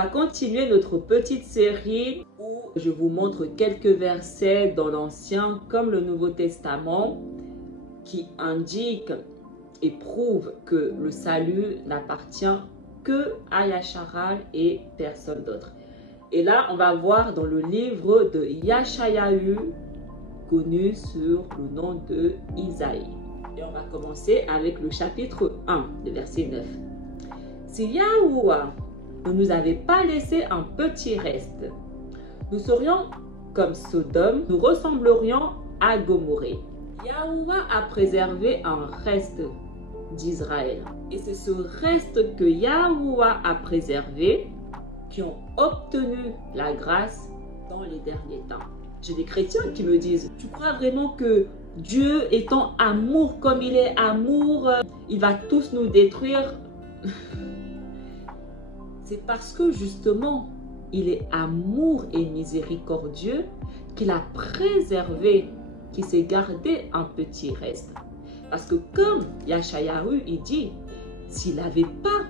va continuer notre petite série où je vous montre quelques versets dans l'Ancien comme le Nouveau Testament qui indiquent et prouvent que le salut n'appartient que à Yasharal et personne d'autre. Et là, on va voir dans le livre de Yashayahu, connu sur le nom de Isaïe. Et on va commencer avec le chapitre 1, le verset 9. Si Yahuwah ne nous avait pas laissé un petit reste, nous serions comme Sodome, nous ressemblerions à Gomorrhée. Yahuwah a préservé un reste d'Israël. Et c'est ce reste que Yahuwah a préservé qui ont obtenu la grâce dans les derniers temps. J'ai des chrétiens qui me disent, tu crois vraiment que Dieu étant amour comme il est amour, il va tous nous détruire? C'est parce que justement, il est amour et miséricordieux qu'il a préservé, qu'il s'est gardé un petit reste. Parce que comme Yashayahu, il dit, s'il n'avait pas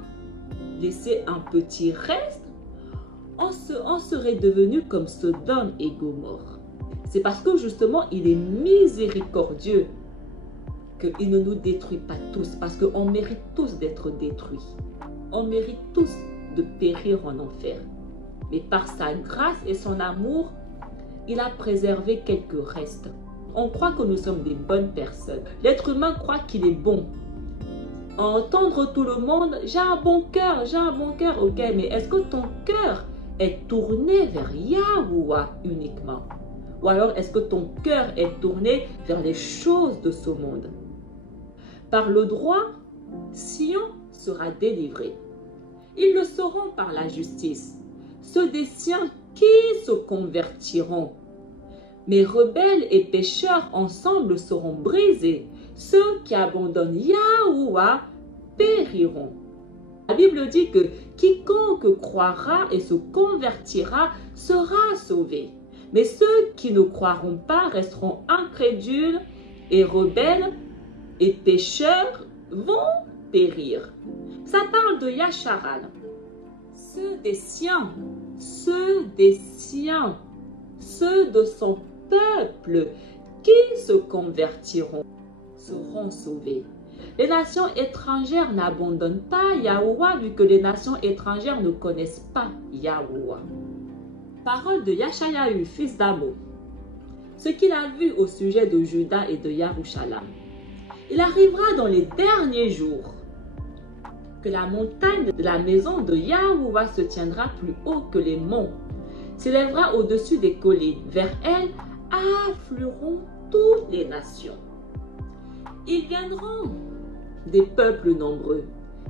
laissé un petit reste, on serait devenu comme Sodome et Gomorrhe. C'est parce que justement, il est miséricordieux qu'il ne nous détruit pas tous. Parce qu'on mérite tous d'être détruits. On mérite tous de périr en enfer. Mais par sa grâce et son amour, il a préservé quelques restes. On croit que nous sommes des bonnes personnes. L'être humain croit qu'il est bon. Entendre tout le monde, j'ai un bon cœur, ok, mais est-ce que ton cœur est tourné vers Yahuwah uniquement? Ou alors est-ce que ton cœur est tourné vers les choses de ce monde? Par le droit, Sion sera délivré. Ils le sauront par la justice, ceux des siens qui se convertiront. Mais rebelles et pécheurs ensemble seront brisés. Ceux qui abandonnent Yahuwah périront. La Bible dit que quiconque croira et se convertira sera sauvé. Mais ceux qui ne croiront pas resteront incrédules et rebelles et pécheurs vont périr. Ça parle de Yasharal. Ceux des siens, ceux de son peuple qui se convertiront seront sauvés. Les nations étrangères n'abandonnent pas Yahuwah vu que les nations étrangères ne connaissent pas Yahuwah. Parole de Yashayahu, fils d'Amo. Ce qu'il a vu au sujet de Juda et de Yerushalayim. Il arrivera dans les derniers jours que la montagne de la maison de Yahuwah se tiendra plus haut que les monts, s'élèvera au-dessus des collines. Vers elle afflueront toutes les nations. Ils viendront des peuples nombreux.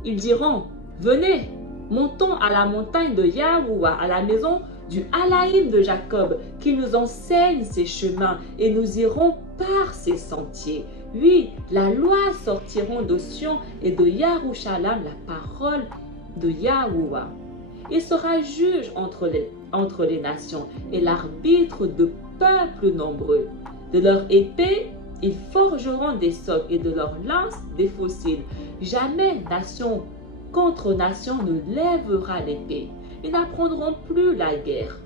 Ils diront, venez, montons à la montagne de Yahuwah, à la maison du Alaïm de Jacob, qui nous enseigne ses chemins et nous irons par ses sentiers. Oui, la loi sortiront de Sion et de Yerushalayim, la parole de Yahuwah. Il sera juge entre les nations et l'arbitre de peuples nombreux. De leur épée, ils forgeront des socs et de leur lance des fossiles. Jamais nation contre nation ne lèvera l'épée. Ils n'apprendront plus la guerre.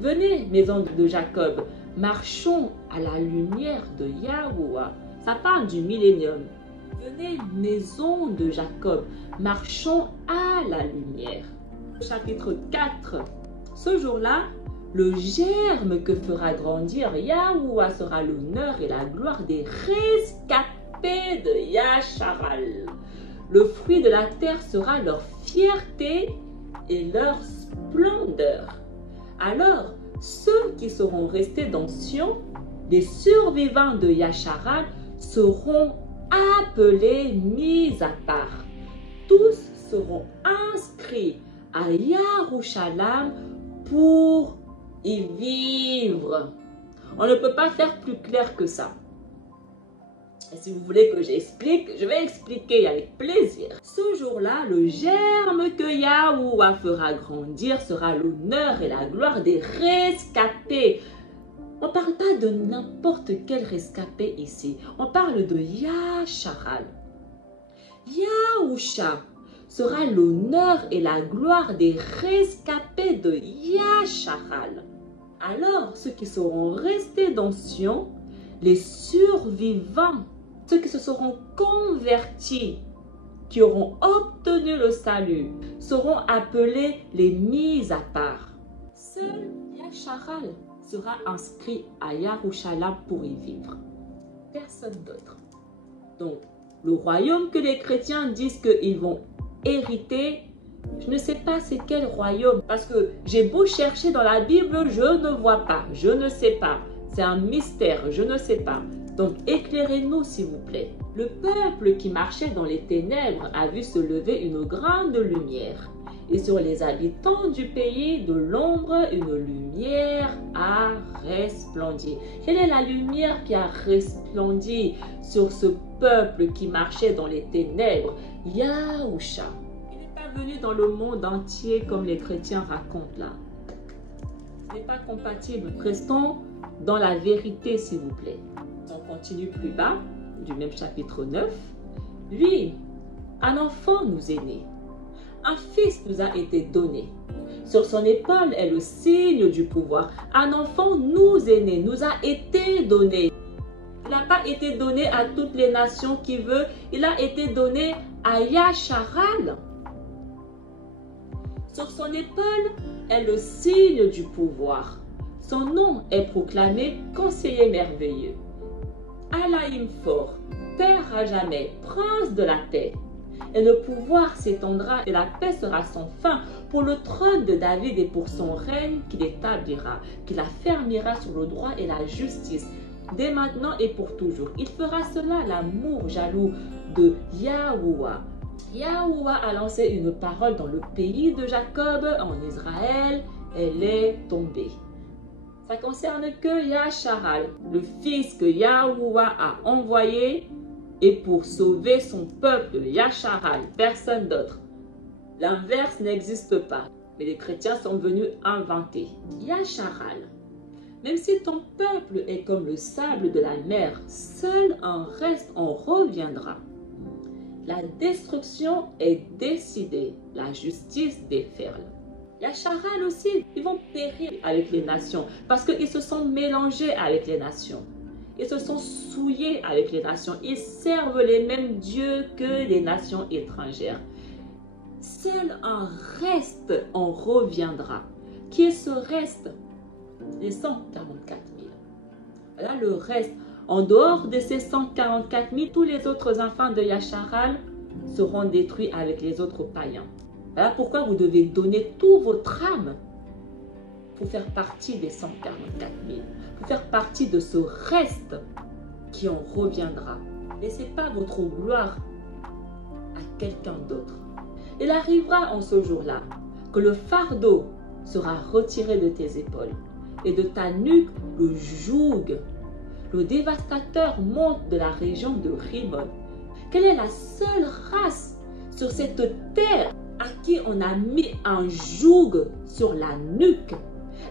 Venez, maison de Jacob, marchons à la lumière de Yahuwah. Ça parle du millénium. Venez, maison de Jacob, marchons à la lumière. Chapitre 4. Ce jour-là, le germe que fera grandir Yahuwah sera l'honneur et la gloire des rescapés de Yasharal. Le fruit de la terre sera leur fierté et leur splendeur. Alors, ceux qui seront restés dans Sion, les survivants de Yasharal, seront appelés mis à part. Tous seront inscrits à Yerushalayim pour y vivre. On ne peut pas faire plus clair que ça. Et si vous voulez que j'explique, je vais expliquer avec plaisir. Ce jour-là, le germe que Yahuwah fera grandir sera l'honneur et la gloire des rescapés. On ne parle pas de n'importe quel rescapé ici. On parle de Yasharal. Yahusha sera l'honneur et la gloire des rescapés de Yasharal. Alors ceux qui seront restés dans Sion, les survivants, ceux qui se seront convertis, qui auront obtenu le salut, seront appelés les mis à part. Seul Yasharal sera inscrit à Yerushalayim pour y vivre. Personne d'autre. Donc, le royaume que les chrétiens disent qu'ils vont hériter, je ne sais pas c'est quel royaume. Parce que j'ai beau chercher dans la Bible, je ne vois pas, je ne sais pas. C'est un mystère, je ne sais pas. Donc, éclairez-nous s'il vous plaît. Le peuple qui marchait dans les ténèbres a vu se lever une grande lumière. Et sur les habitants du pays de l'ombre, une lumière a resplendi. Quelle est la lumière qui a resplendi sur ce peuple qui marchait dans les ténèbres? Yahusha. Il n'est pas venu dans le monde entier comme les chrétiens racontent là. Ce n'est pas compatible. Restons dans la vérité s'il vous plaît. On continue plus bas du même chapitre 9. Lui, un enfant nous est né. Un fils nous a été donné. Sur son épaule est le signe du pouvoir. Un enfant nous est né, nous a été donné. Il n'a pas été donné à toutes les nations qui veulent. Il a été donné à Yasharal. Sur son épaule est le signe du pouvoir. Son nom est proclamé conseiller merveilleux. Elohim fort, Père à jamais, prince de la paix. Et le pouvoir s'étendra et la paix sera sans fin pour le trône de David et pour son règne qu'il établira, qu'il affermira sur le droit et la justice, dès maintenant et pour toujours. Il fera cela l'amour jaloux de Yahuwah. Yahuwah a lancé une parole dans le pays de Jacob, en Israël, elle est tombée. Ça concerne que Yasharal, le fils que Yahuwah a envoyé, et pour sauver son peuple, Yasharal, personne d'autre. L'inverse n'existe pas, mais les chrétiens sont venus inventer. Yasharal, même si ton peuple est comme le sable de la mer, seul un reste en reviendra. La destruction est décidée, la justice déferle. Yasharal aussi, ils vont périr avec les nations parce qu'ils se sont mélangés avec les nations. Ils se sont souillés avec les nations. Ils servent les mêmes dieux que les nations étrangères. Seul un reste en reviendra. Qui est ce reste? Les 144 000. Là, le reste, en dehors de ces 144 000, tous les autres enfants de Yasharal seront détruits avec les autres païens. Voilà pourquoi vous devez donner tout votre âme pour faire partie des 144 000, pour faire partie de ce reste qui en reviendra. Laissez pas votre gloire à quelqu'un d'autre. Il arrivera en ce jour-là que le fardeau sera retiré de tes épaules et de ta nuque le joug. Le dévastateur monte de la région de Ribon. Quelle est la seule race sur cette terre à qui on a mis un joug sur la nuque?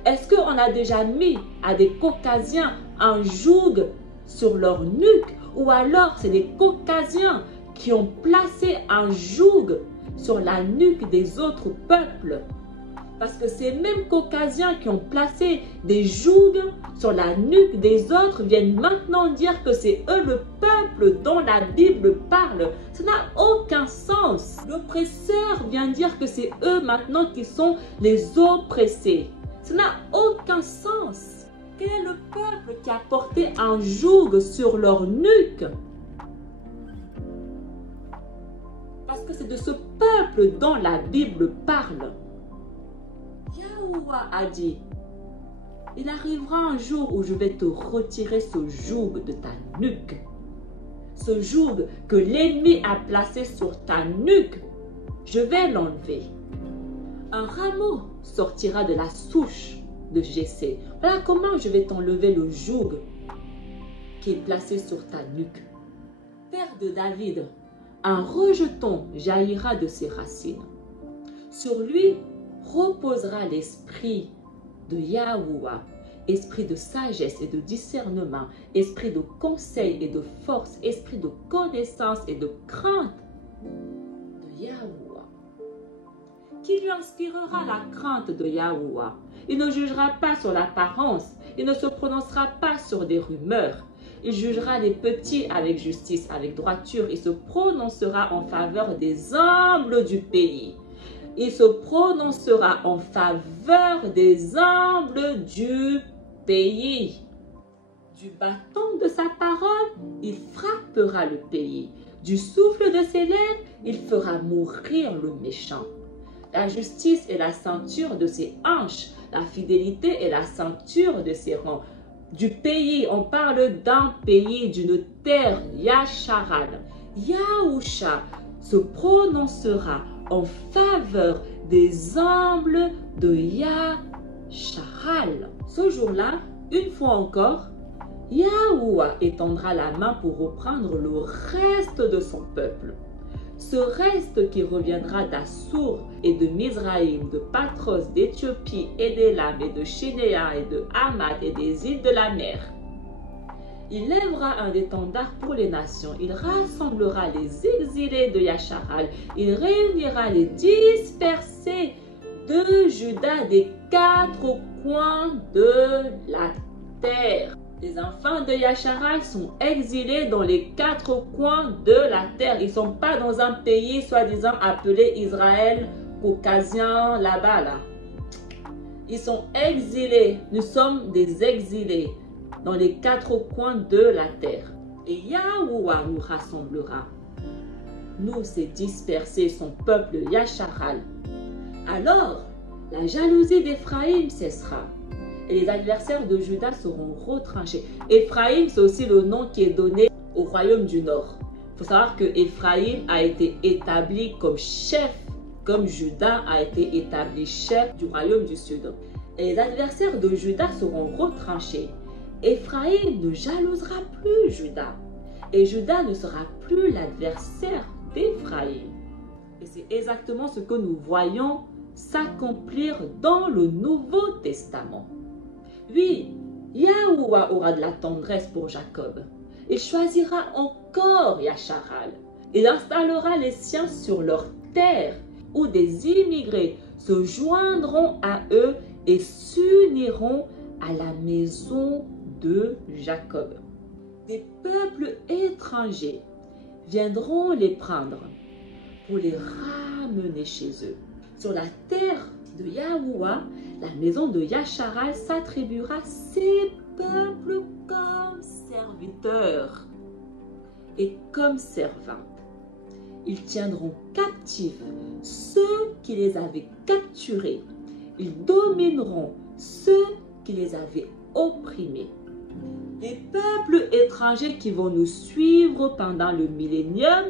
Est-ce qu'on a déjà mis à des Caucasiens un joug sur leur nuque? Ou alors c'est des Caucasiens qui ont placé un joug sur la nuque des autres peuples? Parce que ces mêmes Caucasiens qui ont placé des jougs sur la nuque des autres viennent maintenant dire que c'est eux le peuple dont la Bible parle. Ça n'a aucun sens. L'oppresseur vient dire que c'est eux maintenant qui sont les oppressés. Ça n'a aucun sens. Quel est le peuple qui a porté un joug sur leur nuque? Parce que c'est de ce peuple dont la Bible parle. Yahuwah a dit, il arrivera un jour où je vais te retirer ce joug de ta nuque. Ce joug que l'ennemi a placé sur ta nuque, je vais l'enlever. Un rameau sortira de la souche de Jessé. Voilà comment je vais t'enlever le joug qui est placé sur ta nuque. Père de David, un rejeton jaillira de ses racines. Sur lui reposera l'esprit de Yahuwah, esprit de sagesse et de discernement, esprit de conseil et de force, esprit de connaissance et de crainte de Yahuwah. qui lui inspirera la crainte de Yahuwah. Il ne jugera pas sur l'apparence, il ne se prononcera pas sur des rumeurs. Il jugera les petits avec justice, avec droiture. Il se prononcera en faveur des humbles du pays. Il se prononcera en faveur des humbles du pays. Du bâton de sa parole, il frappera le pays. Du souffle de ses lèvres, il fera mourir le méchant. La justice est la ceinture de ses hanches. La fidélité est la ceinture de ses rangs. Du pays, on parle d'un pays, d'une terre, Yasharal. Yahusha se prononcera en faveur des humbles de Yasharal. Ce jour-là, une fois encore, Yahuwah étendra la main pour reprendre le reste de son peuple. Ce reste qui reviendra d'Assour et de Mizraïm, de Patros, d'Éthiopie et d'Élam et de Shinéa et de Hamath et des îles de la mer. Il lèvera un étendard pour les nations. Il rassemblera les exilés de Yasharal. Il réunira les dispersés de Juda des 4 coins de la terre. Les enfants de Yasharal sont exilés dans les 4 coins de la terre. Ils ne sont pas dans un pays soi-disant appelé Israël, caucasien, là-bas. Là. Ils sont exilés. Nous sommes des exilés dans les 4 coins de la terre. Et Yahuwah nous rassemblera. Nous, ces dispersés, son peuple Yasharal. Alors, la jalousie d'Éphraïm cessera. Et les adversaires de Juda seront retranchés. Éphraïm, c'est aussi le nom qui est donné au royaume du Nord. Il faut savoir que Éphraïm a été établi comme chef, comme Juda a été établi chef du royaume du Sud. Et les adversaires de Juda seront retranchés. Éphraïm ne jalousera plus Juda. Et Juda ne sera plus l'adversaire d'Éphraïm. Et c'est exactement ce que nous voyons s'accomplir dans le Nouveau Testament. Oui, Yahuwah aura de la tendresse pour Jacob. Il choisira encore Yasharal. Il installera les siens sur leur terre, où des immigrés se joindront à eux et s'uniront à la maison de Jacob. Des peuples étrangers viendront les prendre pour les ramener chez eux. Sur la terre de Yahuwah, la maison de Yasharal s'attribuera ses peuples comme serviteurs et comme servantes. Ils tiendront captifs ceux qui les avaient capturés. Ils domineront ceux qui les avaient opprimés. Les peuples étrangers qui vont nous suivre pendant le millénium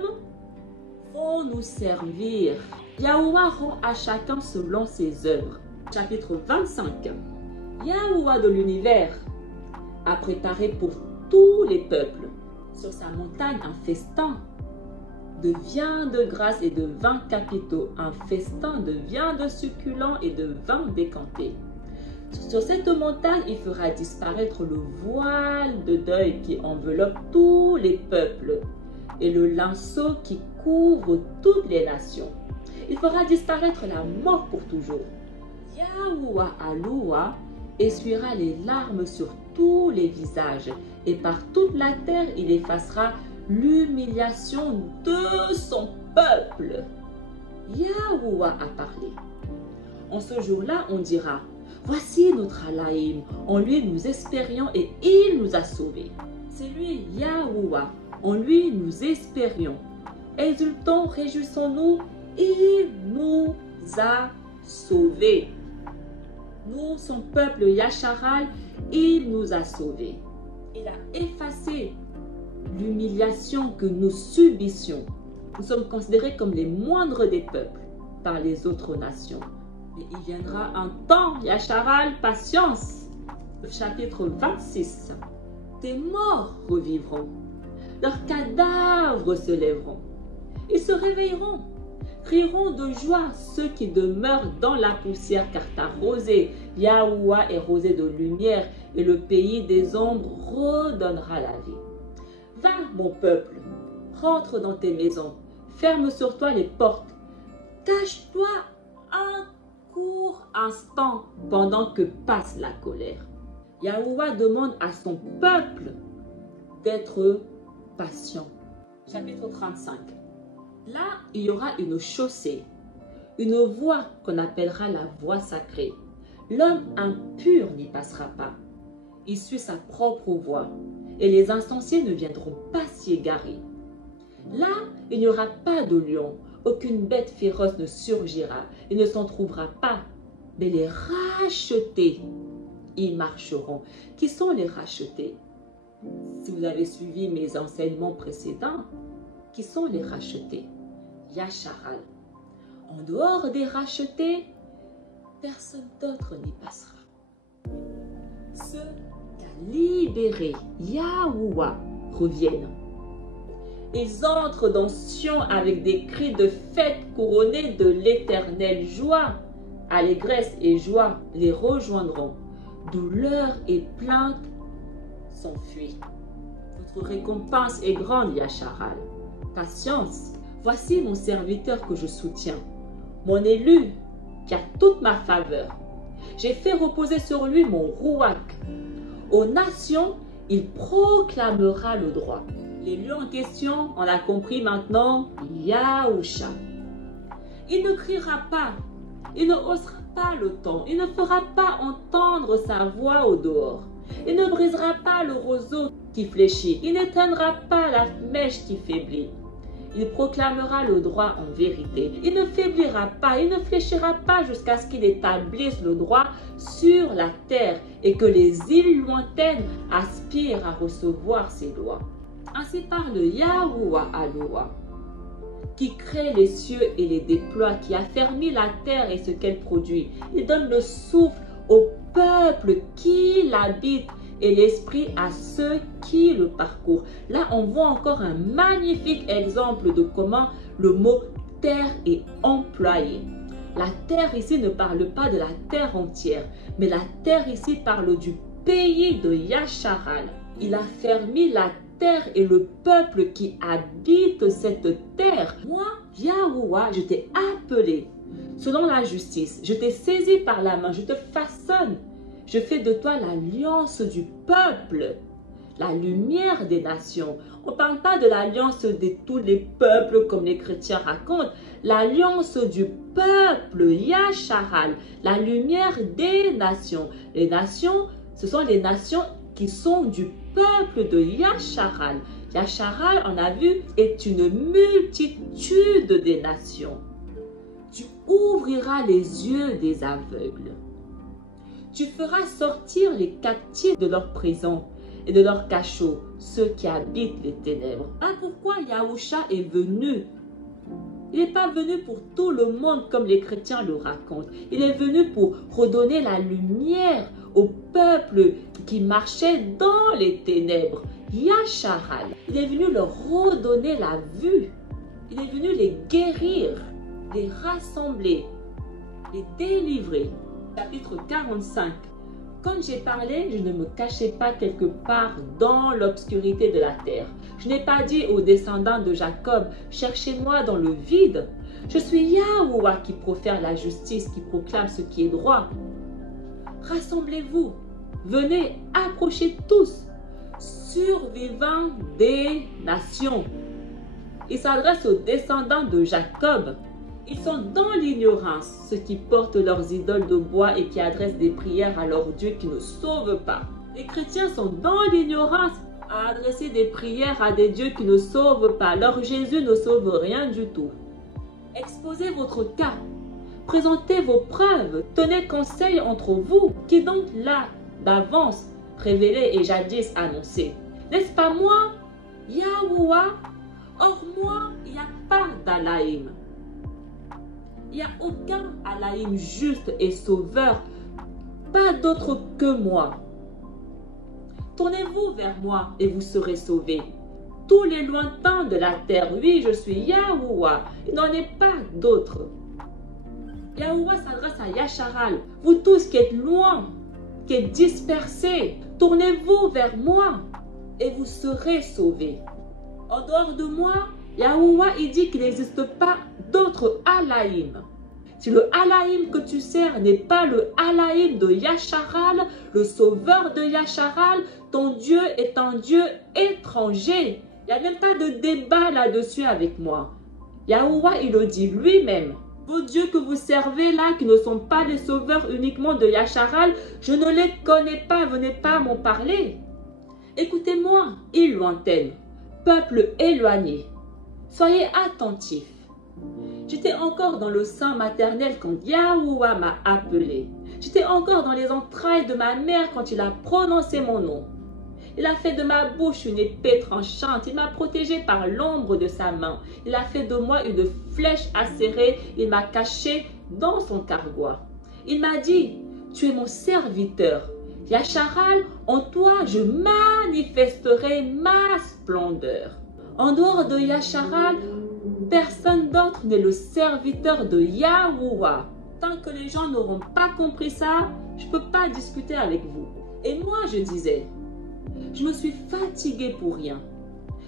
vont nous servir. Yahuwah rend à chacun selon ses œuvres. Chapitre 25. Yahuwah de l'univers a préparé pour tous les peuples sur sa montagne un festin de viande de grâce et de vins capitaux, un festin de viande succulent et de vin décanté. Sur cette montagne, il fera disparaître le voile de deuil qui enveloppe tous les peuples et le linceau qui couvre toutes les nations. Il fera disparaître la mort pour toujours. Yahuwah Aloua essuiera les larmes sur tous les visages et par toute la terre il effacera l'humiliation de son peuple. Yahuwah a parlé. En ce jour-là, on dira: voici notre Alaïm, en lui nous espérions et il nous a sauvés. C'est lui, Yahuwah, en lui nous espérions. Exultons, réjouissons-nous, il nous a sauvés. Nous, son peuple Yasharal, il nous a sauvés. Il a effacé l'humiliation que nous subissions. Nous sommes considérés comme les moindres des peuples par les autres nations. Et il viendra un temps, Yasharal, patience. Chapitre 26. Tes morts revivront. Leurs cadavres se lèveront. Ils se réveilleront. Crieront de joie ceux qui demeurent dans la poussière, car ta rosée, Yahuwah, est rosée de lumière, et le pays des ombres redonnera la vie. Va, mon peuple, rentre dans tes maisons, ferme sur toi les portes, cache-toi un court instant pendant que passe la colère. Yahuwah demande à son peuple d'être patient. Chapitre 35. Là, il y aura une chaussée, une voie qu'on appellera la voie sacrée. L'homme impur n'y passera pas. Il suit sa propre voie et les insensés ne viendront pas s'y égarer. Là, il n'y aura pas de lion, aucune bête féroce ne surgira, il ne s'en trouvera pas. Mais les rachetés y marcheront. Qui sont les rachetés? Si vous avez suivi mes enseignements précédents, qui sont les rachetés? Yasharal. En dehors des rachetés, personne d'autre n'y passera. Ceux qu'a libérés Yahuwah reviennent. Ils entrent dans Sion avec des cris de fête couronnés de l'éternelle joie. Allégresse et joie les rejoindront. Douleur et plainte s'enfuient. Votre récompense est grande, Yasharal. Patience, voici mon serviteur que je soutiens, mon élu qui a toute ma faveur. J'ai fait reposer sur lui mon rouak. Aux nations, il proclamera le droit. L'élu en question, on a compris maintenant, Yahusha. Il ne criera pas, il ne haussera pas le ton, il ne fera pas entendre sa voix au dehors. Il ne brisera pas le roseau qui fléchit, il n'éteindra pas la mèche qui faiblit. Il proclamera le droit en vérité. Il ne faiblira pas, il ne fléchira pas jusqu'à ce qu'il établisse le droit sur la terre et que les îles lointaines aspirent à recevoir ses lois. Ainsi parle Yahuwah Aloha, qui crée les cieux et les déploie, qui affermit la terre et ce qu'elle produit. Il donne le souffle au peuple qui l'habite et l'esprit à ceux qui le parcourent. Là, on voit encore un magnifique exemple de comment le mot terre est employé. La terre ici ne parle pas de la terre entière, mais la terre ici parle du pays de Yasharal. Il a fermé la terre et le peuple qui habite cette terre. Moi, Yahuwah, je t'ai appelé selon la justice. Je t'ai saisi par la main, je te façonne. Je fais de toi l'alliance du peuple, la lumière des nations. On ne parle pas de l'alliance de tous les peuples comme les chrétiens racontent. L'alliance du peuple, Yasharal, la lumière des nations. Les nations, ce sont les nations qui sont du peuple de Yasharal. Yasharal, on a vu, est une multitude des nations. Tu ouvriras les yeux des aveugles. Tu feras sortir les captifs de leur prison et de leur cachot, ceux qui habitent les ténèbres. Ah, pourquoi Yahusha est venu? Il n'est pas venu pour tout le monde comme les chrétiens le racontent. Il est venu pour redonner la lumière au peuple qui marchait dans les ténèbres. Yasharal. Il est venu leur redonner la vue. Il est venu les guérir, les rassembler, les délivrer. Chapitre 45. Quand j'ai parlé, je ne me cachais pas quelque part dans l'obscurité de la terre. Je n'ai pas dit aux descendants de Jacob, cherchez-moi dans le vide. Je suis Yahuwah qui profère la justice, qui proclame ce qui est droit. Rassemblez-vous, venez, approchez tous, survivants des nations. Il s'adresse aux descendants de Jacob. Ils sont dans l'ignorance, ceux qui portent leurs idoles de bois et qui adressent des prières à leur Dieu qui ne sauve pas. Les chrétiens sont dans l'ignorance à adresser des prières à des dieux qui ne sauvent pas. Leur Jésus ne sauve rien du tout. Exposez votre cas. Présentez vos preuves. Tenez conseil entre vous. Qui donc là, d'avance, révélé et jadis annoncé? N'est-ce pas moi, Yahuwah? Or moi, il n'y a pas d'Alaïm. Il n'y a aucun Alaïm juste et sauveur, pas d'autre que moi. Tournez-vous vers moi et vous serez sauvés. Tous les lointains de la terre, oui, je suis Yahuwah, il n'en est pas d'autre. Yahuwah s'adresse à Yasharal, vous tous qui êtes loin, qui êtes dispersés, tournez-vous vers moi et vous serez sauvés. En dehors de moi, Yahuwah, il dit qu'il n'existe pas d'autre Alaïm. Si le Alaïm que tu sers n'est pas le Alaïm de Yasharal, le sauveur de Yasharal, ton Dieu est un Dieu étranger. Il n'y a même pas de débat là-dessus avec moi. Yahuwah, il le dit lui-même. Vos dieux que vous servez là, qui ne sont pas des sauveurs uniquement de Yasharal, je ne les connais pas, venez pas m'en parler. Écoutez-moi, îles lointaines, peuple éloigné, soyez attentifs. J'étais encore dans le sein maternel quand Yahuwah m'a appelé. J'étais encore dans les entrailles de ma mère quand il a prononcé mon nom. Il a fait de ma bouche une épée tranchante. Il m'a protégé par l'ombre de sa main. Il a fait de moi une flèche acérée. Il m'a caché dans son carquois. Il m'a dit, tu es mon serviteur. Yasharal, en toi, je manifesterai ma splendeur. En dehors de Yasharal, personne d'autre n'est le serviteur de Yahuwah. Tant que les gens n'auront pas compris ça, je ne peux pas discuter avec vous. Et moi, je disais, je me suis fatiguée pour rien.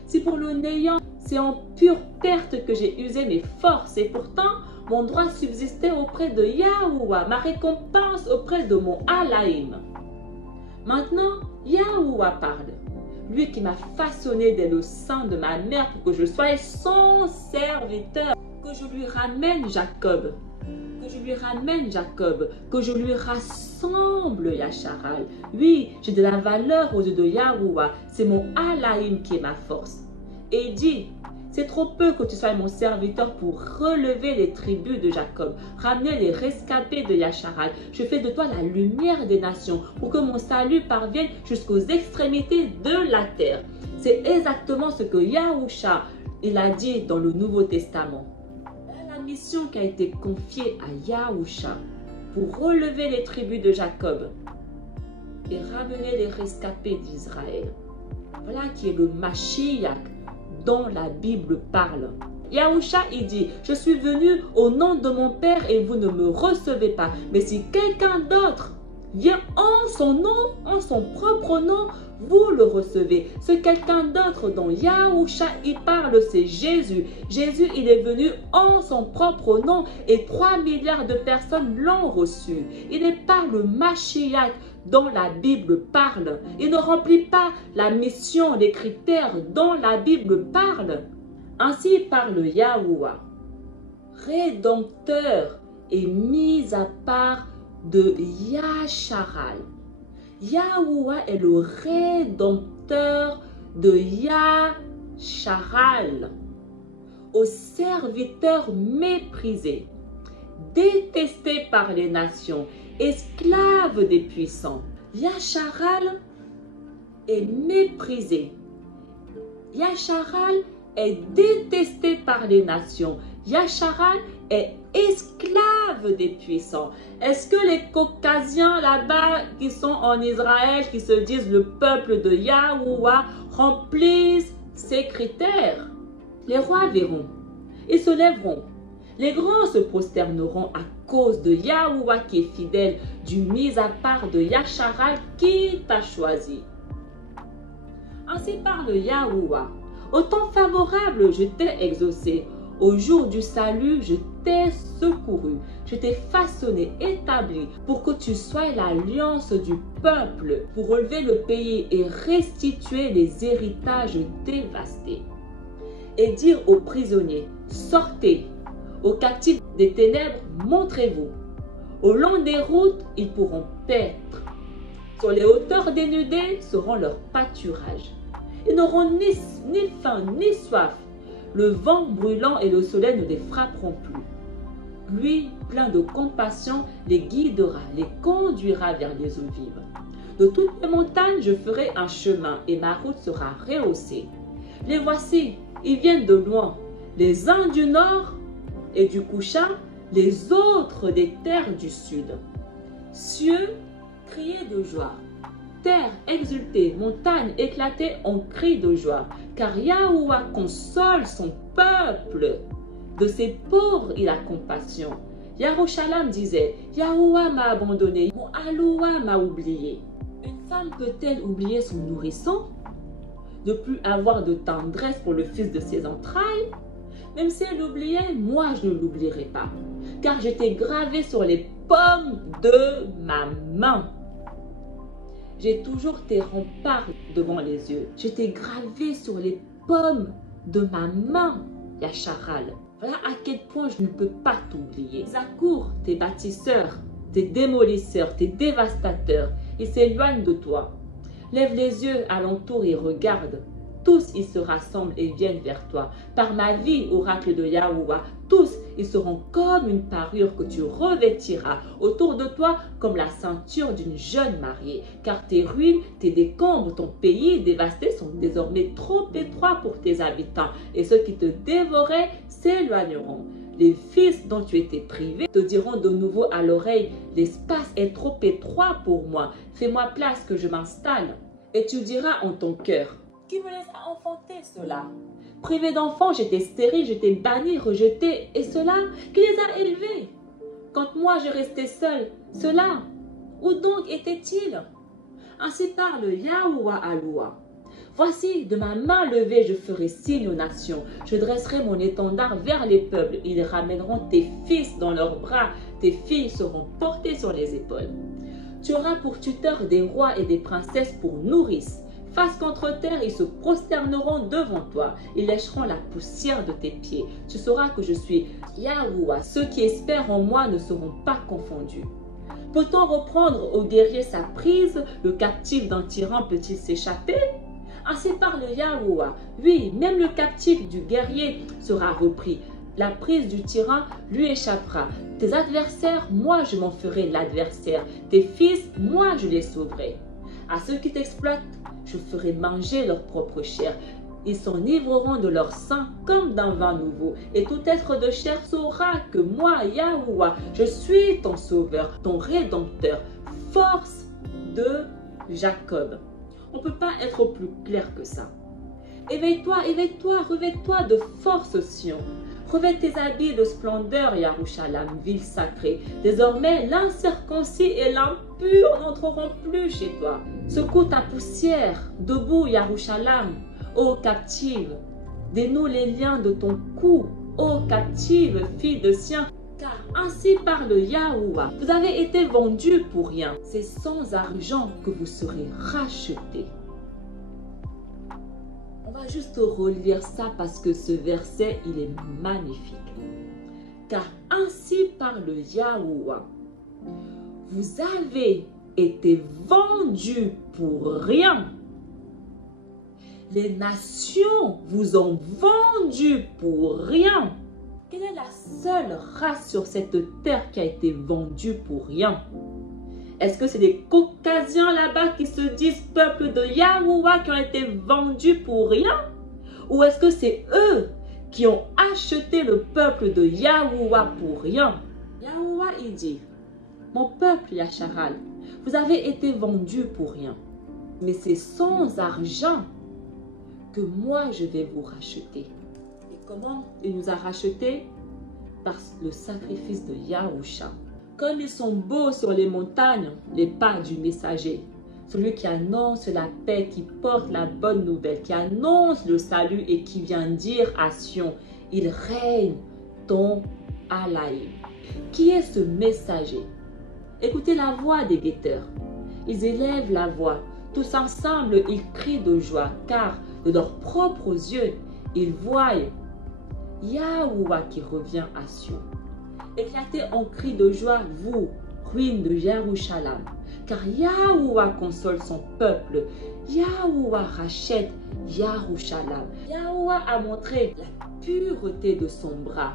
Si pour le néant, c'est en pure perte que j'ai usé mes forces. Et pourtant, mon droit subsistait auprès de Yahuwah, ma récompense auprès de mon Alaïm. Maintenant, Yahuwah parle. Lui qui m'a façonné dès le sein de ma mère pour que je sois son serviteur. Que je lui ramène Jacob. Que je lui ramène Jacob. Que je lui rassemble Yasharal. Oui, j'ai de la valeur aux yeux de Yahuwah. C'est mon Alaïm qui est ma force. Et il dit, c'est trop peu que tu sois mon serviteur pour relever les tribus de Jacob, ramener les rescapés de Yasharal. Je fais de toi la lumière des nations pour que mon salut parvienne jusqu'aux extrémités de la terre. C'est exactement ce que Yahusha, il a dit dans le Nouveau Testament. La mission qui a été confiée à Yahusha pour relever les tribus de Jacob et ramener les rescapés d'Israël. Voilà qui est le Mashiach dont la Bible parle. Yahusha, il dit, je suis venu au nom de mon Père et vous ne me recevez pas. Mais si quelqu'un d'autre vient en son nom, en son propre nom, vous le recevez. Ce quelqu'un d'autre dont Yahusha, il parle, c'est Jésus. Jésus, il est venu en son propre nom et 3 milliards de personnes l'ont reçu. Il n'est pas le Mashiach dont la Bible parle. Il ne remplit pas la mission, les critères dont la Bible parle. Ainsi parle Yahuwah, rédempteur et mis à part de Yasharal. Yahuwah est le rédempteur de Yasharal, au serviteur méprisé, détesté par les nations, esclave des puissants. Yasharal est méprisé. Yasharal est détesté par les nations. Yasharal est esclave des puissants. Est-ce que les Caucasiens là-bas qui sont en Israël, qui se disent le peuple de Yahuwah, remplissent ces critères? Les rois verront, ils se lèveront. Les grands se prosterneront à cause de Yahuwah qui est fidèle, du mis à part de Yasharal qui t'a choisi. Ainsi parle Yahuwah. Au temps favorable, je t'ai exaucé. Au jour du salut, je t'ai secouru. Je t'ai façonné, établi, pour que tu sois l'alliance du peuple, pour relever le pays et restituer les héritages dévastés. Et dire aux prisonniers, sortez. Aux captifs des ténèbres, montrez-vous. Au long des routes, ils pourront paître. Sur les hauteurs dénudées seront leurs pâturages. Ils n'auront ni faim ni soif. Le vent brûlant et le soleil ne les frapperont plus. Lui, plein de compassion, les guidera, les conduira vers les eaux vives. De toutes les montagnes, je ferai un chemin et ma route sera rehaussée. Les voici, ils viennent de loin, les uns du nord et du couchant, les autres des terres du sud. Cieux, criez de joie. Terre exultée, montagne éclatée en cris de joie, car Yahuwah console son peuple. De ses pauvres, il a compassion. Yerushalayim disait, Yahuwah m'a abandonné, mon Aloua m'a oublié. Une femme peut-elle oublier son nourrisson? Ne plus avoir de tendresse pour le fils de ses entrailles? Même si elle l'oubliait, moi je ne l'oublierai pas. car je t'ai gravé sur les paumes de ma main. J'ai toujours tes remparts devant les yeux. Je t'ai gravé sur les paumes de ma main, Yacharal. Voilà à quel point je ne peux pas t'oublier. Ils accourent, tes bâtisseurs, tes démolisseurs, tes dévastateurs. Ils s'éloignent de toi. Lève les yeux alentour et regarde. Tous ils se rassemblent et viennent vers toi. Par ma vie, oracle de Yahuwah, tous ils seront comme une parure que tu revêtiras autour de toi comme la ceinture d'une jeune mariée. Car tes ruines, tes décombres, ton pays dévasté sont désormais trop étroits pour tes habitants. Et ceux qui te dévoraient s'éloigneront. Les fils dont tu étais privé te diront de nouveau à l'oreille, l'espace est trop étroit pour moi. Fais-moi place que je m'installe. Et tu diras en ton cœur, qui me les a enfantés, ceux-là? Privé d'enfants, j'étais stérile, j'étais banni, rejeté. Et cela, qui les a élevés? Quand moi je restais seul, cela, où donc étaient-ils? Ainsi parle Yahuwah Aloua. Voici, de ma main levée, je ferai signe aux nations. Je dresserai mon étendard vers les peuples. Ils ramèneront tes fils dans leurs bras. Tes filles seront portées sur les épaules. Tu auras pour tuteur des rois et des princesses pour nourrices. Face contre terre, ils se prosterneront devant toi. Ils lécheront la poussière de tes pieds. Tu sauras que je suis Yahuwah. Ceux qui espèrent en moi ne seront pas confondus. Peut-on reprendre au guerrier sa prise? Le captif d'un tyran peut-il s'échapper? Ainsi parle Yahuwah. Oui, même le captif du guerrier sera repris. La prise du tyran lui échappera. Tes adversaires, moi je m'en ferai l'adversaire. Tes fils, moi je les sauverai. À ceux qui t'exploitent, je ferai manger leur propre chair. Ils s'enivreront de leur sang comme d'un vin nouveau. Et tout être de chair saura que moi, Yahuwah, je suis ton sauveur, ton rédempteur, force de Jacob. On ne peut pas être plus clair que ça. Éveille-toi, éveille-toi, revêt-toi de force, Sion. Revêt tes habits de splendeur, Yarushalam, ville sacrée. Désormais, l'incirconcis et l'impur n'entreront plus chez toi. Secoue ta poussière, debout, Yarushalam, ô captive. Dénoue les liens de ton cou, ô captive, fille de Sion. Car ainsi parle Yahuwah, vous avez été vendus pour rien. C'est sans argent que vous serez rachetés. On va juste relire ça parce que ce verset, il est magnifique. Car ainsi parle Yahuwah, vous avez été vendus pour rien. Les nations vous ont vendus pour rien. Quelle est la seule race sur cette terre qui a été vendue pour rien? Est-ce que c'est des Caucasiens là-bas qui se disent peuple de Yahuwah qui ont été vendus pour rien? Ou est-ce que c'est eux qui ont acheté le peuple de Yahuwah pour rien? Yahuwah, il dit, mon peuple Yacharal, vous avez été vendus pour rien. Mais c'est sans argent que moi je vais vous racheter. Et comment il nous a rachetés? Par le sacrifice de Yahusha. Comme ils sont beaux sur les montagnes, les pas du messager, celui qui annonce la paix, qui porte la bonne nouvelle, qui annonce le salut et qui vient dire à Sion, il règne ton Alaï. Qui est ce messager? Écoutez la voix des guetteurs. Ils élèvent la voix. Tous ensemble, ils crient de joie, car de leurs propres yeux, ils voient Yahuwah qui revient à Sion. Éclatez en cris de joie, vous, ruines de Jérusalem, car Yahuwah console son peuple. Yahuwah rachète Jérusalem. Yahuwah a montré la pureté de son bras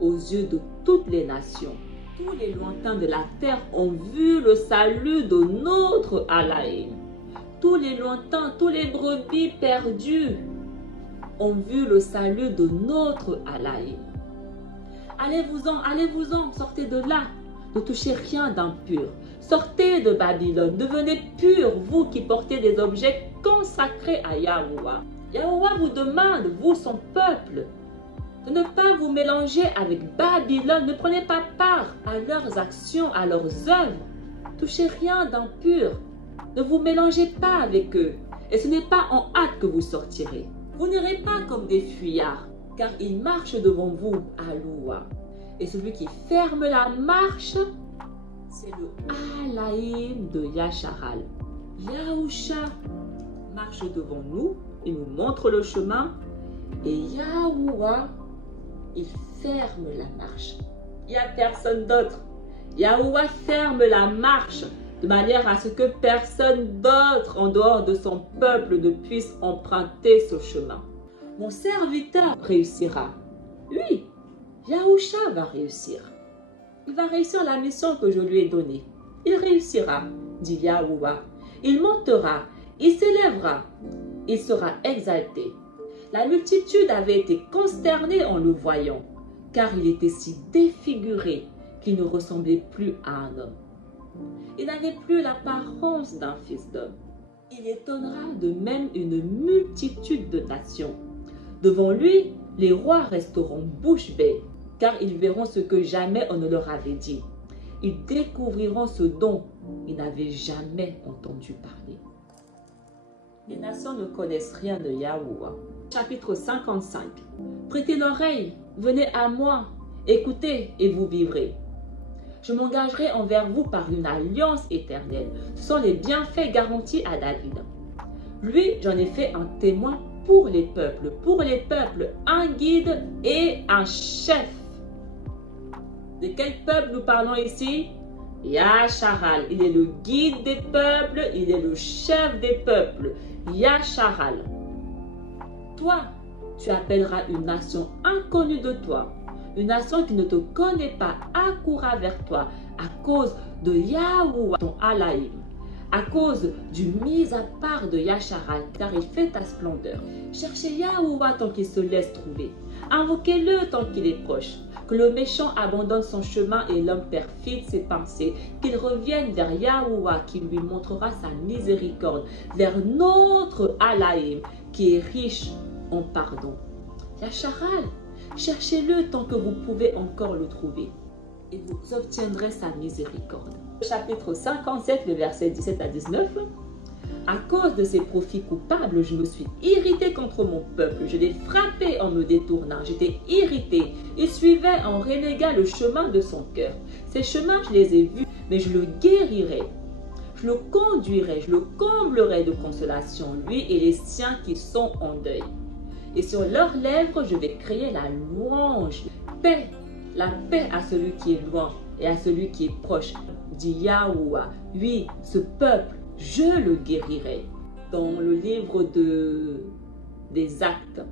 aux yeux de toutes les nations. Tous les lointains de la terre ont vu le salut de notre Alaïm. Tous les lointains, tous les brebis perdus ont vu le salut de notre Alaïm. Allez-vous-en, sortez de là, ne touchez rien d'impur. Sortez de Babylone, devenez purs, vous qui portez des objets consacrés à Yahuwah. Yahuwah vous demande, vous son peuple, de ne pas vous mélanger avec Babylone. Ne prenez pas part à leurs actions, à leurs œuvres. Touchez rien d'impur. Ne vous mélangez pas avec eux. Et ce n'est pas en hâte que vous sortirez. Vous n'irez pas comme des fuyards, car ils marchent devant vous à Loua. Et celui qui ferme la marche, c'est le Alaïm de Yasharal. Yahusha marche devant nous, il nous montre le chemin. Et Yahuwah, il ferme la marche. Il n'y a personne d'autre. Yahuwah ferme la marche de manière à ce que personne d'autre en dehors de son peuple ne puisse emprunter ce chemin. Mon serviteur réussira. Oui, Yahusha va réussir. Il va réussir la mission que je lui ai donnée. Il réussira, dit Yahuwah. Il montera, il s'élèvera, il sera exalté. La multitude avait été consternée en le voyant, car il était si défiguré qu'il ne ressemblait plus à un homme. Il n'avait plus l'apparence d'un fils d'homme. Il étonnera de même une multitude de nations. Devant lui, les rois resteront bouche bée, car ils verront ce que jamais on ne leur avait dit. Ils découvriront ce dont ils n'avaient jamais entendu parler. Les nations ne connaissent rien de Yahuwah. Chapitre 55. Prêtez l'oreille, venez à moi, écoutez et vous vivrez. Je m'engagerai envers vous par une alliance éternelle. Ce sont les bienfaits garantis à David. Lui, j'en ai fait un témoin pour les peuples, un guide et un chef. De quel peuple nous parlons ici? Yasharal, il est le guide des peuples, il est le chef des peuples. Yasharal. Toi, tu appelleras une nation inconnue de toi. Une nation qui ne te connaît pas accourra vers toi à cause de Yahuwah, ton Alaïm, à cause du mis à part de Yasharal, car il fait ta splendeur. Cherchez Yahuwah tant qu'il se laisse trouver. Invoquez-le tant qu'il est proche. Que le méchant abandonne son chemin et l'homme perfide ses pensées. Qu'il revienne vers Yahuwah qui lui montrera sa miséricorde, vers notre Alaïm qui est riche en pardon. Yasharal, cherchez-le tant que vous pouvez encore le trouver et vous obtiendrez sa miséricorde. Chapitre 57, le verset 17 à 19. À cause de ses profits coupables, je me suis irrité contre mon peuple. Je l'ai frappé en me détournant. J'étais irrité. Il suivait en renégat le chemin de son cœur. Ces chemins, je les ai vus, mais je le guérirai. Je le conduirai, je le comblerai de consolation, lui et les siens qui sont en deuil. Et sur leurs lèvres, je vais créer la louange. Paix, la paix à celui qui est loin et à celui qui est proche, dit Yahuwah. Oui, ce peuple, je le guérirai. Dans le livre des Actes,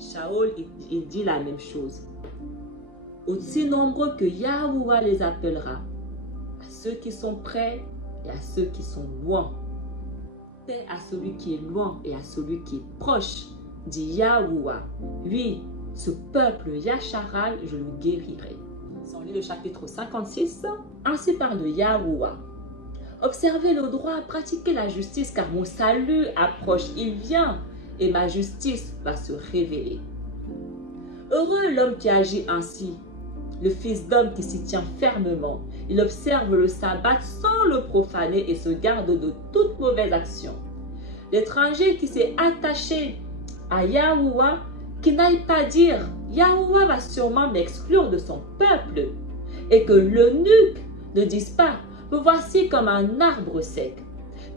Shaol, il dit la même chose. Aussi nombreux que Yahuwah les appellera, à ceux qui sont près et à ceux qui sont loin. Paix à celui qui est loin et à celui qui est proche, dit Yahuwah. Oui, ce peuple Yasharal, je le guérirai. On lit le chapitre 56. Ainsi parle Yahuwah. Observez le droit, pratiquez la justice, car mon salut approche, il vient, et ma justice va se révéler. Heureux l'homme qui agit ainsi, le fils d'homme qui s'y tient fermement. Il observe le sabbat sans le profaner et se garde de toute mauvaise action. L'étranger qui s'est attaché à Yahuwah, qui n'aille pas dire « Yahuwah va sûrement m'exclure de son peuple » et que l'eunuque ne dise pas « Me voici comme un arbre sec ».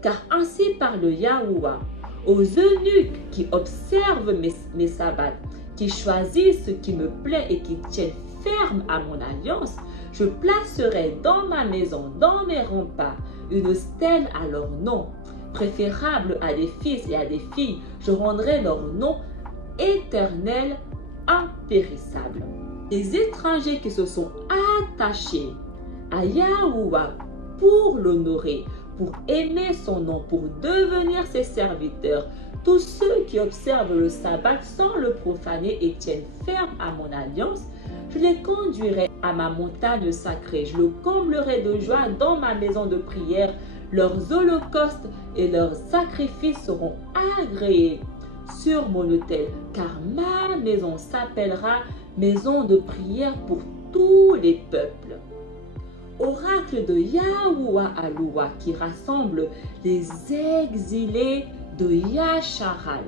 Car ainsi parle Yahuwah aux eunuques qui observent mes sabbats, qui choisissent ce qui me plaît et qui tiennent ferme à mon alliance, je placerai dans ma maison, dans mes remparts, une stèle à leur nom, préférable à des fils et à des filles. Je rendrai leur nom éternel, impérissable. Les étrangers qui se sont attachés à Yahuwah pour l'honorer, pour aimer son nom, pour devenir ses serviteurs, tous ceux qui observent le sabbat sans le profaner et tiennent ferme à mon alliance, je les conduirai à ma montagne sacrée. Je le comblerai de joie dans ma maison de prière. Leurs holocaustes et leurs sacrifices seront agréés sur mon autel, car ma maison s'appellera maison de prière pour tous les peuples. Oracle de Yahuwah Aloua qui rassemble les exilés de Yasharal.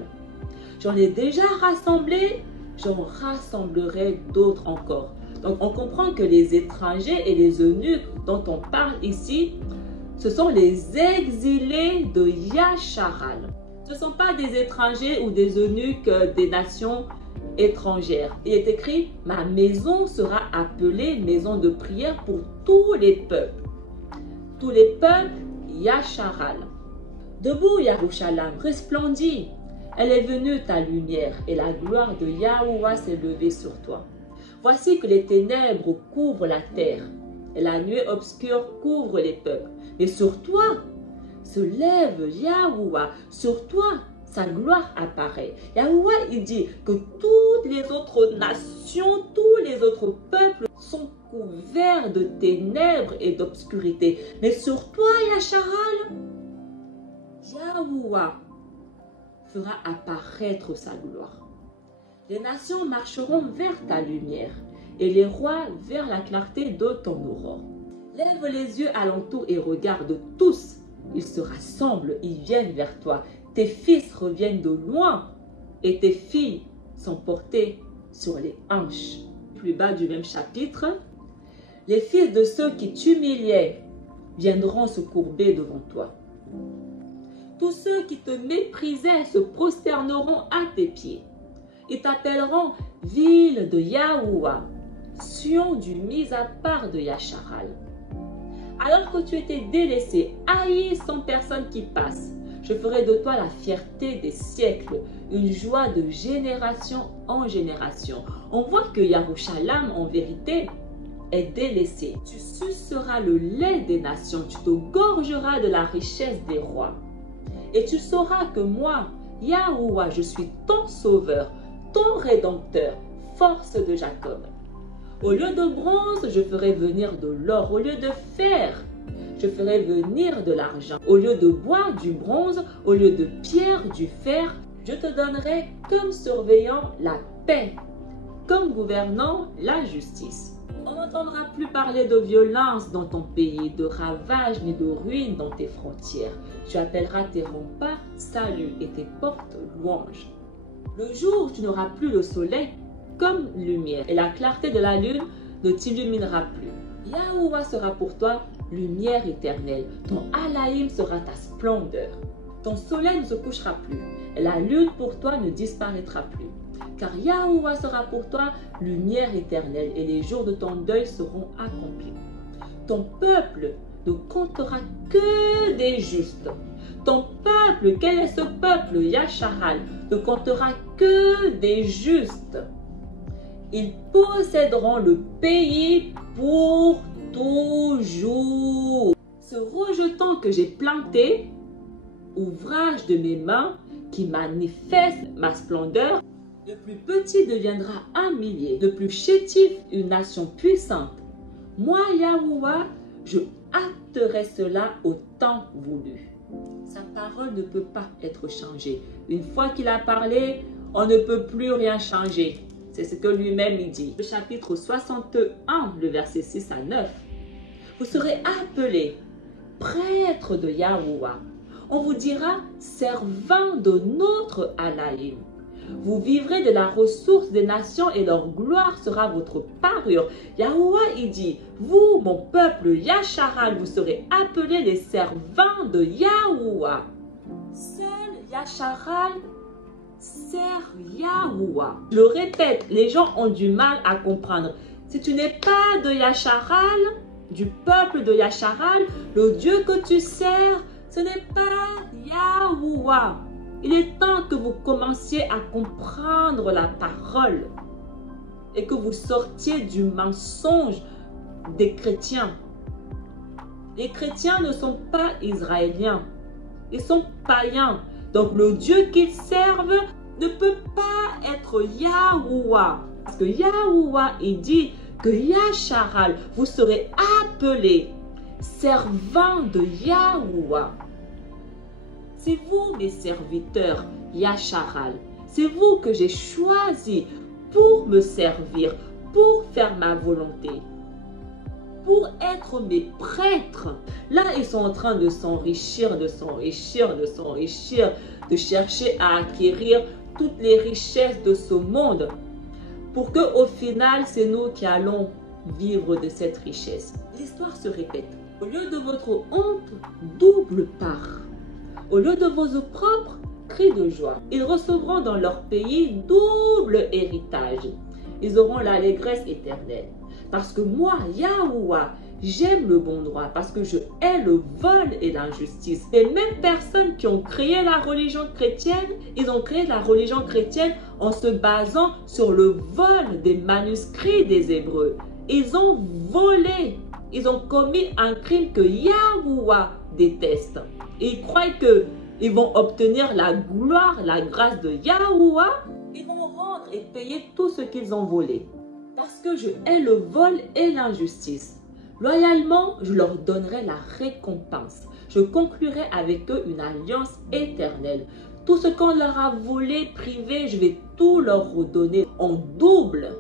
J'en ai déjà rassemblé, j'en rassemblerai d'autres encore. Donc on comprend que les étrangers et les eunuques dont on parle ici, ce sont les exilés de Yasharal. Ce ne sont pas des étrangers ou des eunuques des nations étrangères. Il est écrit, ma maison sera appelée maison de prière pour tous les peuples. Tous les peuples, Yasharal. Debout, Yerushalayim, resplendis. Elle est venue ta lumière et la gloire de Yahuwah s'est levée sur toi. Voici que les ténèbres couvrent la terre et la nuée obscure couvre les peuples. Mais sur toi se lève Yahuwah, sur toi sa gloire apparaît. Yahuwah, il dit que toutes les autres nations, tous les autres peuples sont couverts de ténèbres et d'obscurité. Mais sur toi, Yasharal, Yahuwah fera apparaître sa gloire. Les nations marcheront vers ta lumière et les rois vers la clarté de ton aurore. Lève les yeux alentour et regarde tous. Ils se rassemblent, ils viennent vers toi. Tes fils reviennent de loin et tes filles sont portées sur les hanches. Plus bas du même chapitre, les fils de ceux qui t'humiliaient viendront se courber devant toi. Tous ceux qui te méprisaient se prosterneront à tes pieds. Ils t'appelleront ville de Yahuwah, Sion du mis à part de Yasharal. Alors que tu étais délaissé, haï sans personne qui passe, je ferai de toi la fierté des siècles, une joie de génération en génération. On voit que Yerushalayim, en vérité, est délaissé. Tu suceras le lait des nations, tu te gorgeras de la richesse des rois. Et tu sauras que moi, Yahuwah, je suis ton sauveur, ton rédempteur, force de Jacob. Au lieu de bronze, je ferai venir de l'or. Au lieu de fer, je ferai venir de l'argent. Au lieu de bois, du bronze. Au lieu de pierre, du fer. Je te donnerai comme surveillant la paix, comme gouvernant la justice. On n'entendra plus parler de violence dans ton pays, de ravages ni de ruines dans tes frontières. Tu appelleras tes remparts salut et tes portes louanges. Le jour, tu n'auras plus le soleil comme lumière et la clarté de la lune ne t'illuminera plus. Yahuwah sera pour toi lumière éternelle. Ton Alaïm sera ta splendeur. Ton soleil ne se couchera plus et la lune pour toi ne disparaîtra plus. Car Yahuwah sera pour toi lumière éternelle et les jours de ton deuil seront accomplis. Ton peuple ne comptera que des justes. Ton peuple, quel est ce peuple, Yasharal, ne comptera que des justes. Ils posséderont le pays pour toujours. Ce rejeton que j'ai planté, ouvrage de mes mains qui manifeste ma splendeur, le plus petit deviendra un millier, le plus chétif une nation puissante. Moi, Yahuwah, je hâterai cela au temps voulu. Sa parole ne peut pas être changée. Une fois qu'il a parlé, on ne peut plus rien changer. C'est ce que lui-même il dit. Le chapitre 61, le verset 6 à 9. Vous serez appelés prêtres de Yahuwah. On vous dira servants de notre Alaïm. Vous vivrez de la ressource des nations et leur gloire sera votre parure. Yahuwah, il dit, vous, mon peuple Yasharal, vous serez appelés les servants de Yahuwah. Seul Yasharal sert Yahuwah. Je le répète, les gens ont du mal à comprendre. Si tu n'es pas de Yasharal, du peuple de Yasharal, le Dieu que tu sers, ce n'est pas Yahuwah. Il est temps que vous commenciez à comprendre la parole et que vous sortiez du mensonge des chrétiens. Les chrétiens ne sont pas israéliens, ils sont païens. Donc le Dieu qu'ils servent ne peut pas être Yahuwah. Parce que Yahuwah, il dit que Yasharal, vous serez appelés servants de Yahuwah. C'est vous, mes serviteurs, Yasharal. C'est vous que j'ai choisi pour me servir, pour faire ma volonté, pour être mes prêtres. Là, ils sont en train de s'enrichir, de chercher à acquérir toutes les richesses de ce monde. pour que au final, c'est nous qui allons vivre de cette richesse. L'histoire se répète. Au lieu de votre honte, double part. Au lieu de vos propres cris de joie, ils recevront dans leur pays double héritage. Ils auront l'allégresse éternelle. Parce que moi, Yahuwah, j'aime le bon droit, parce que je hais le vol et l'injustice. Les mêmes personnes qui ont créé la religion chrétienne, ils ont créé la religion chrétienne en se basant sur le vol des manuscrits des Hébreux. Ils ont volé, ils ont commis un crime que Yahuwah déteste. Ils croient qu'ils vont obtenir la gloire, la grâce de Yahuwah. Ils vont rendre et payer tout ce qu'ils ont volé. Parce que je hais le vol et l'injustice. Loyalement, je leur donnerai la récompense. Je conclurai avec eux une alliance éternelle. Tout ce qu'on leur a volé, privé, je vais tout leur redonner en double.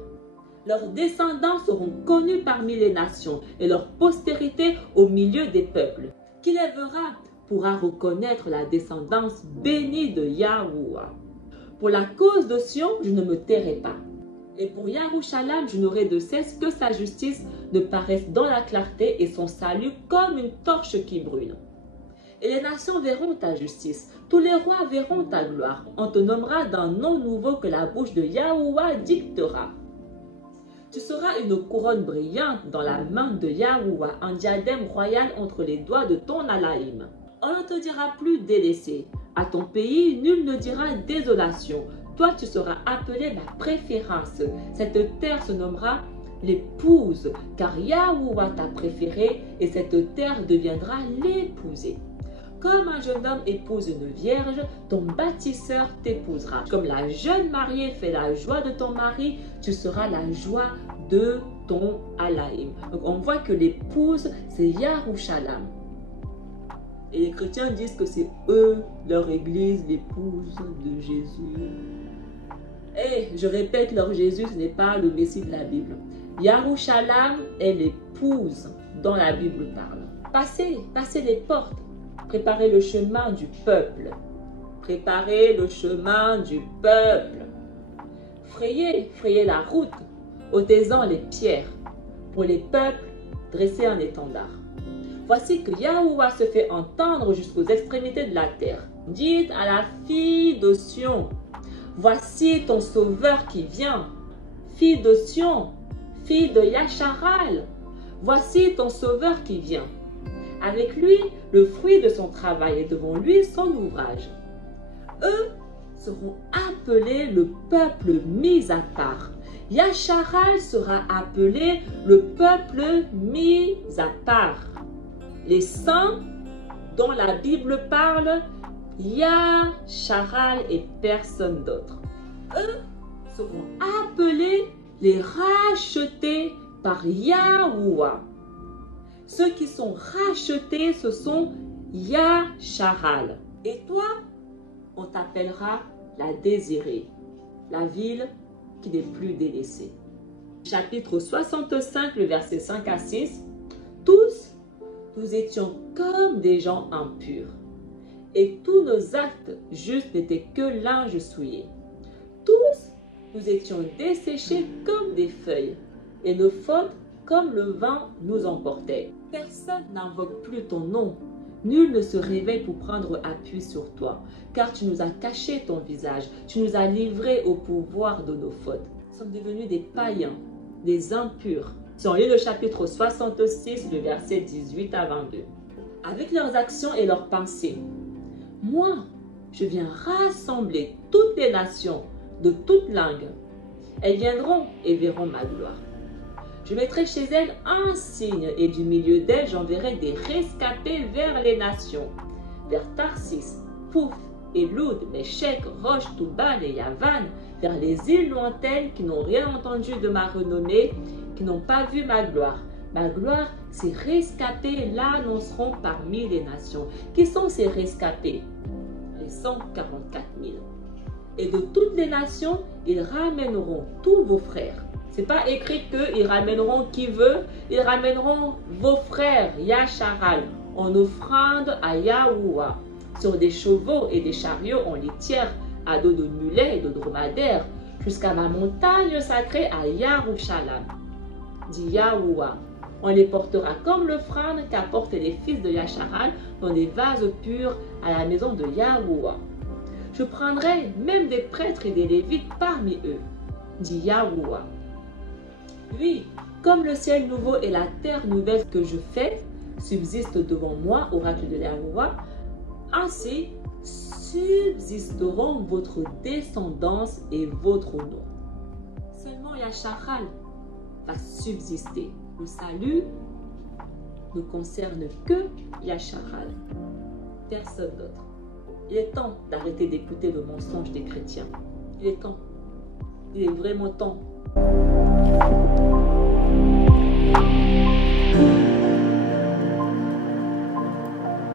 Leurs descendants seront connus parmi les nations et leur postérité au milieu des peuples. Qui lèvera pourra reconnaître la descendance bénie de Yahuwah. Pour la cause de Sion, je ne me tairai pas. Et pour Yerushalayim, je n'aurai de cesse que sa justice ne paraisse dans la clarté et son salut comme une torche qui brûle. Et les nations verront ta justice, tous les rois verront ta gloire. On te nommera d'un nom nouveau que la bouche de Yahuwah dictera. Tu seras une couronne brillante dans la main de Yahuwah, un diadème royal entre les doigts de ton Alaïm. On ne te dira plus délaissé. À ton pays, nul ne dira désolation. Toi, tu seras appelé ma préférence. Cette terre se nommera l'épouse, car Yahuwah t'a préféré et cette terre deviendra l'épousée. Comme un jeune homme épouse une vierge, ton bâtisseur t'épousera. Comme la jeune mariée fait la joie de ton mari, tu seras la joie de ton Alaïm. Donc on voit que l'épouse, c'est Yerushalayim. Et les chrétiens disent que c'est eux, leur église, l'épouse de Jésus. Et je répète, leur Jésus, ce n'est pas le Messie de la Bible. Yerushalayim est l'épouse dont la Bible parle. Passez les portes. Préparez le chemin du peuple. Préparez le chemin du peuple. Frayez la route. Ôtez-en les pierres. Pour les peuples, dressez un étendard. Voici que Yahuwah se fait entendre jusqu'aux extrémités de la terre. Dites à la fille de Sion, voici ton sauveur qui vient. Fille de Sion, fille de Yasharal, voici ton sauveur qui vient. Avec lui, le fruit de son travail et devant lui son ouvrage. Eux seront appelés le peuple mis à part. Yasharal sera appelé le peuple mis à part. Les saints dont la Bible parle, Yasharal et personne d'autre. Eux seront appelés les rachetés par Yahuwah. Ceux qui sont rachetés, ce sont Yasharal. Et toi, on t'appellera la désirée, la ville qui n'est plus délaissée. Chapitre 65, le verset 5 à 6. Tous, nous étions comme des gens impurs, et tous nos actes justes n'étaient que linge souillé. Tous, nous étions desséchés comme des feuilles, et nos fautes comme le vent nous emportait. Personne n'invoque plus ton nom. Nul ne se réveille pour prendre appui sur toi, car tu nous as caché ton visage, tu nous as livrés au pouvoir de nos fautes. Nous sommes devenus des païens, des impurs. Si on lit le chapitre 66, le verset 18 à 22. Avec leurs actions et leurs pensées, moi, je viens rassembler toutes les nations de toutes langues. Elles viendront et verront ma gloire. Je mettrai chez elles un signe et du milieu d'elles, j'enverrai des rescapés vers les nations, vers Tarsis, Pouf et Loud, Méchec, Roche, Toubal et Yavan, vers les îles lointaines qui n'ont rien entendu de ma renommée, qui n'ont pas vu ma gloire. Ma gloire, ces rescapés l'annonceront parmi les nations. Qui sont ces rescapés? Les 144 000. Et de toutes les nations, ils ramèneront tous vos frères. C'est pas écrit qu'ils ramèneront qui veut, ils ramèneront vos frères, Yasharal, en offrande à Yahuwah. Sur des chevaux et des chariots en litière, à dos de mulets et de dromadaires. jusqu'à ma montagne sacrée à Yarushalam, dit Yahuwah. On les portera comme l'offrande qu'apportent les fils de Yasharal dans des vases purs à la maison de Yahuwah. Je prendrai même des prêtres et des lévites parmi eux, dit Yahuwah. Oui, comme le ciel nouveau et la terre nouvelle que je fais subsistent devant moi, oracle de Yahuwah, ainsi subsisteront votre descendance et votre nom. Seulement Yasharal va subsister. Le salut ne concerne que Yasharal, personne d'autre. Il est temps d'arrêter d'écouter le mensonge des chrétiens. Il est temps. Il est vraiment temps.